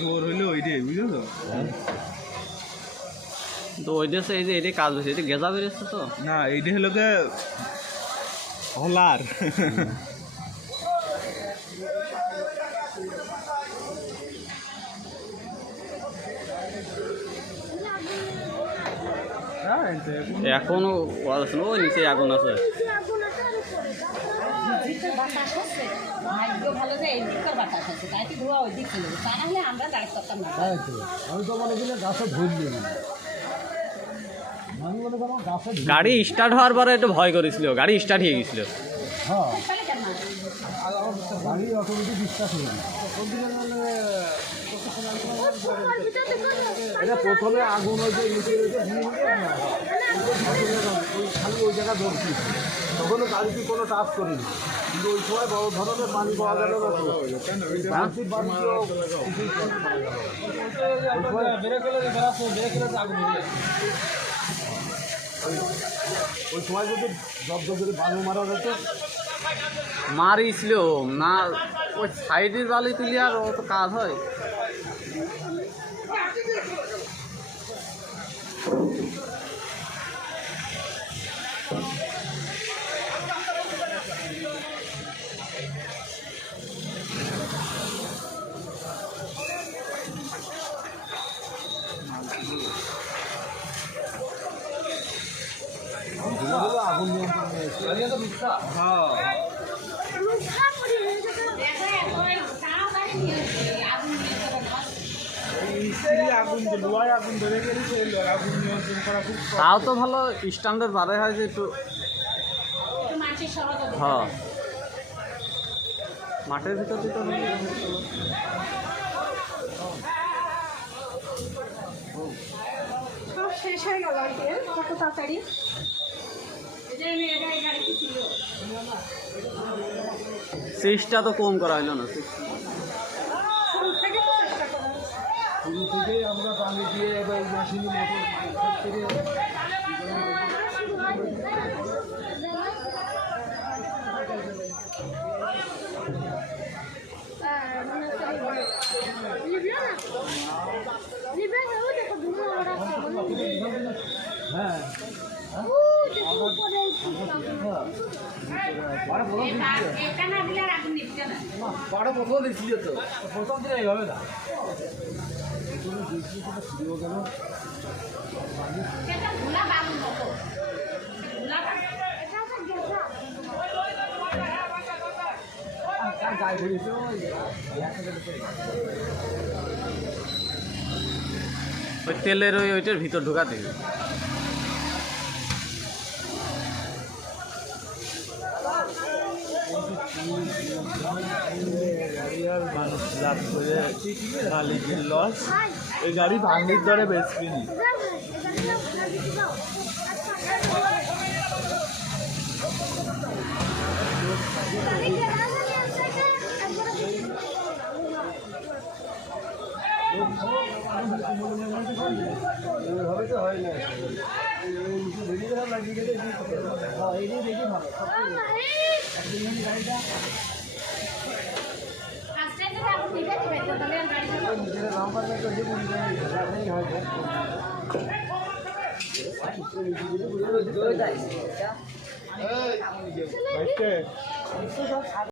জোর হইলে ওইটাই বুঝলো তো। তো ওই দেশে এই যে এটাই কাজ হয়েছে, এটা গেজা বেরিয়েছে তো না, এইটা হলো গে হলার। এখনো ওই নিচে আগুন আছে। গাড়ি স্টার্ট হওয়ার পরে একটু ভয় করেছিল, গাড়ি স্টার্ট হয়ে গেছিল। প্রথমে আগুন হয়েছে খালি ওই জায়গা ধরছি, তখনও গাড়িটি কোনো টাচ করিনি, কিন্তু ওই সময় বড় ধরনের পানি পাওয়া গেল না। ওই সময় যদি জব্দ করে বালু মারা যেত, মারিছিল না, ওই সাইডের বালি তুলি আর অত কাজ হয়। আগুন নিয়ন্ত্রণ। হ্যাঁ, তাও তো ভালো স্ট্যান্ডার্ড বাড়াই হয় যে একটু। হ্যাঁ, মাঠের ভিতর দিতে শেষ হয়ে গেল কত তাড়াতাড়ি। সিক্সটা তো কম করা হইল না। শুরু থেকেই আমরা পানি দিয়ে এবার মেশিন হ্যাঁ প্রথম দিচ্ছিল তো, প্রথম দিন এইভাবে না ওই তেলের ওইটার ভিতর ঢোকাতে মানুষ লাভ করে মালিকের লস। এই গাড়ি ভাঙির দরে বেচবিনি। এইভাবে তো হয় না, লাগিয়ে গেলে দেখি ভালো গাড়িটা নিজেরা নাম পারলে হয়